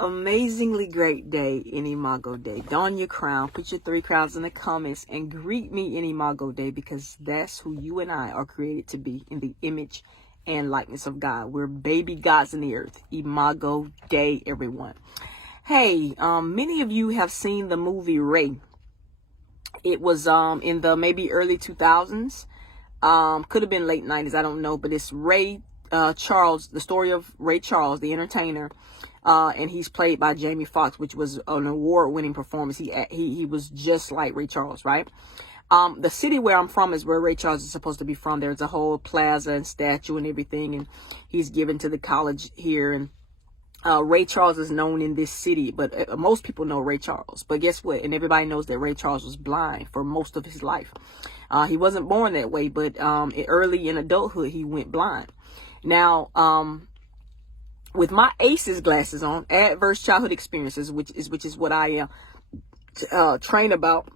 amazingly great day in Imago Day. Don your crown, put your 3 crowns in the comments, and greet me in Imago Day, because that's who you and I are created to be, in the image and likeness of God. We're baby gods in the earth. Imago Day, everyone. Hey, many of you have seen the movie Ray. It was in the maybe early 2000s. Could have been late 90s, I don't know, but it's Ray Charles, the story of Ray Charles, the entertainer. And he's played by Jamie Foxx, which was an award-winning performance. He was just like Ray Charles, right? The city where I'm from is where Ray Charles is supposed to be from. There's a whole plaza and statue and everything, and he's given to the college here. And Ray Charles is known in this city, but most people know Ray Charles. But guess what? And everybody knows that Ray Charles was blind for most of his life. He wasn't born that way, but early in adulthood, he went blind. Now, with my ACEs glasses on, adverse childhood experiences, which is what I train about.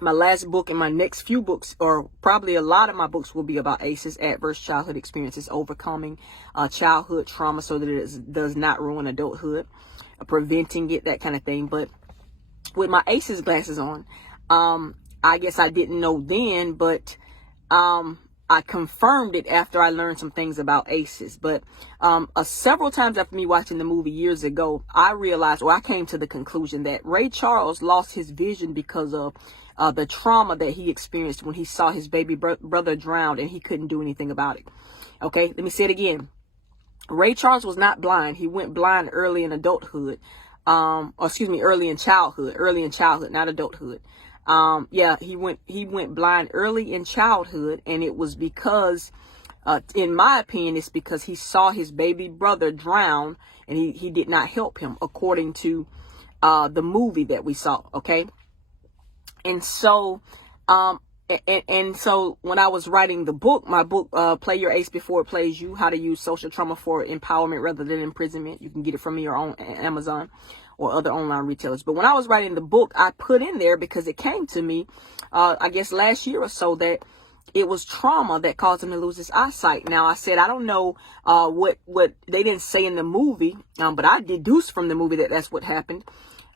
My last book and my next few books, or probably a lot of my books, will be about ACEs, adverse childhood experiences, overcoming childhood trauma so that it does not ruin adulthood, preventing it, that kind of thing. But with my ACEs glasses on, I guess I didn't know then, but I confirmed it after I learned some things about ACEs. But several times after me watching the movie years ago, I realized, or I came to the conclusion, that Ray Charles lost his vision because of the trauma that he experienced when he saw his baby brother drowned and he couldn't do anything about it. Okay, let me say it again. Ray Charles was not blind. He went blind early in adulthood. Early in childhood, not adulthood. He went blind early in childhood, and it was because, in my opinion, it's because he saw his baby brother drown and he did not help him, according to the movie that we saw. Okay. And so, so when I was writing the book, my book, Play Your Ace Before It Plays You, How to Use Social Trauma for Empowerment Rather Than Imprisonment. You can get it from me or on Amazon or other online retailers. But when I was writing the book, I put in there, because it came to me, I guess last year or so, that it was trauma that caused him to lose his eyesight. Now, I said, I don't know what they didn't say in the movie, but I deduced from the movie that that's what happened.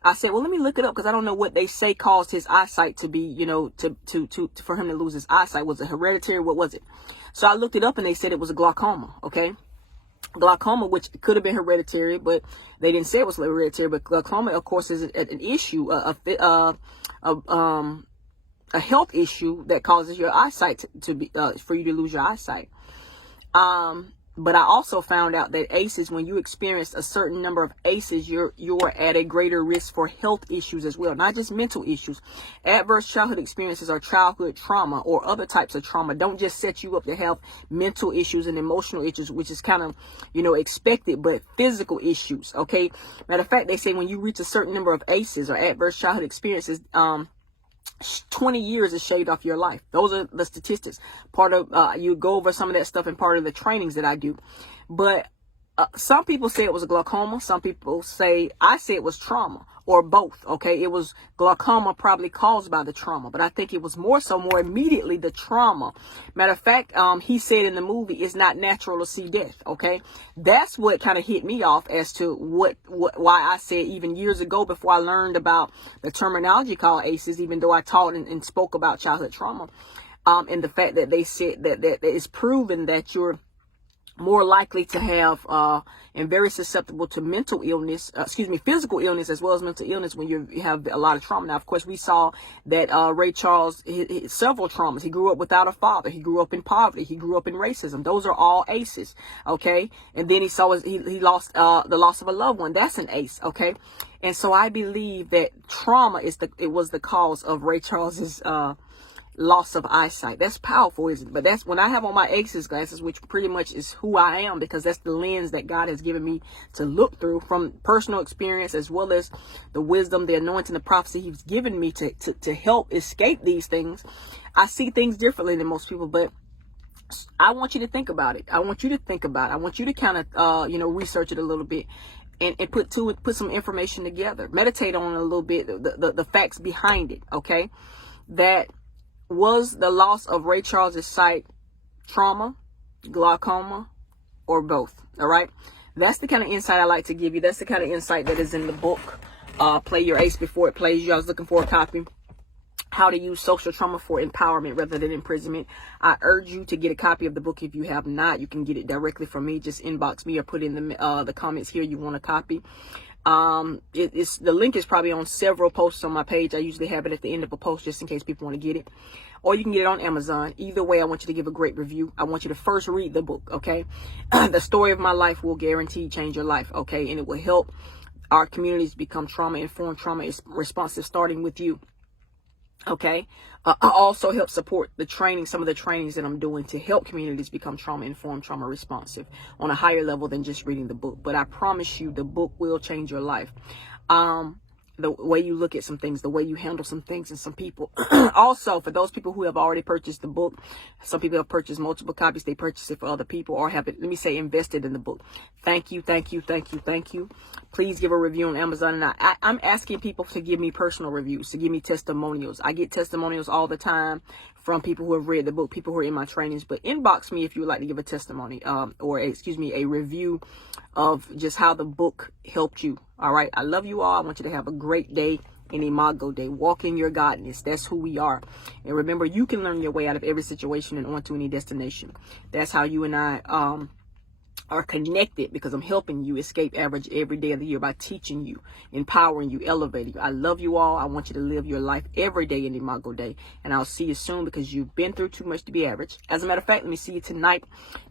I said, well, let me look it up, because I don't know what they say caused his eyesight to be, for him to lose his eyesight. Was it hereditary? What was it? So I looked it up, and they said it was a glaucoma. Okay. Glaucoma, which could have been hereditary, but they didn't say it was hereditary. But glaucoma, of course, is an issue, a health issue that causes your eyesight to be, for you to lose your eyesight. But I also found out that ACEs, when you experience a certain number of ACEs, you're at a greater risk for health issues as well, not just mental issues. Adverse childhood experiences or childhood trauma or other types of trauma don't just set you up to have mental issues and emotional issues, which is kind of, expected, but physical issues. Okay. Matter of fact, they say when you reach a certain number of ACEs or adverse childhood experiences, 20 years is shaved off your life. Those are the statistics. Part of, you go over some of that stuff in part of the trainings that I do. But some people say it was a glaucoma. Some people say, I say it was trauma, or both. Okay. It was glaucoma probably caused by the trauma, but I think it was more immediately the trauma. Matter of fact, he said in the movie, it's not natural to see death. Okay. That's what kind of hit me off as to why I said, even years ago, before I learned about the terminology called ACEs, even though I taught and spoke about childhood trauma, and the fact that they said that it's proven that you're more likely to have and very susceptible to mental illness, physical illness as well as mental illness when you have a lot of trauma. Now, of course, we saw that Ray Charles, several traumas. He grew up without a father. He grew up in poverty. He grew up in racism. Those are all ACEs. Okay. And then he lost the loss of a loved one. That's an ACE. Okay. And so I believe that trauma was the cause of Ray Charles's loss of eyesight. That's powerful, isn't it? But that's when I have on my ACEs glasses, which pretty much is who I am, because that's the lens that God has given me to look through from personal experience, as well as the wisdom, the anointing, the prophecy He's given me to help escape these things. I see things differently than most people, but I want you to think about it. I want you to kind of, research it a little bit. And put some information together. Meditate on it a little bit, the facts behind it. Okay. That was the loss of Ray Charles' sight trauma, glaucoma, or both? All right. That's the kind of insight I like to give you. That's the kind of insight that is in the book. Play Your Ace Before It Plays You. I was looking for a copy. How to Use Social Trauma for Empowerment Rather Than Imprisonment. I urge you to get a copy of the book. If you have not, you can get it directly from me. Just inbox me or put in the comments here you want a copy. The link is probably on several posts on my page. I usually have it at the end of a post just in case people want to get it. Or you can get it on Amazon. Either way, I want you to give a great review. I want you to first read the book, okay? The story of my life will guarantee change your life, okay? And it will help our communities become trauma-informed, trauma-responsive, starting with you. Okay. I also help support the training, some of the trainings that I'm doing to help communities become trauma-informed, trauma-responsive on a higher level than just reading the book. But I promise you, the book will change your life. The way you look at some things, the way you handle some things and some people. Also, for those people who have already purchased the book, some people have purchased multiple copies. They purchase it for other people or have it, let me say, invested in the book. Thank you, thank you, thank you, thank you. Please give a review on Amazon. And I'm asking people to give me personal reviews, to give me testimonials. I get testimonials all the time from people who have read the book, people who are in my trainings. But inbox me if you would like to give a testimony a review of just how the book helped you. All right. I love you all. I want you to have a great day, an Imago Day. Walk in your godness. That's who we are. And remember, you can learn your way out of every situation and onto any destination. That's how you and I are connected, because I'm helping you escape average every day of the year by teaching you, empowering you, elevating you. I love you all. I want you to live your life every day in Imago Day. And I'll see you soon, because you've been through too much to be average. As a matter of fact, let me see you tonight,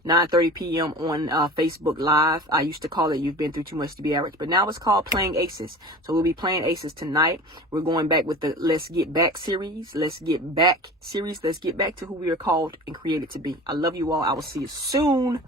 9:30 p.m. on Facebook Live. I used to call it You've Been Through Too Much to Be Average, but now it's called Playing Aces. So we'll be playing aces tonight. We're going back with the Let's Get Back series. Let's get back to who we are called and created to be. I love you all. I will see you soon.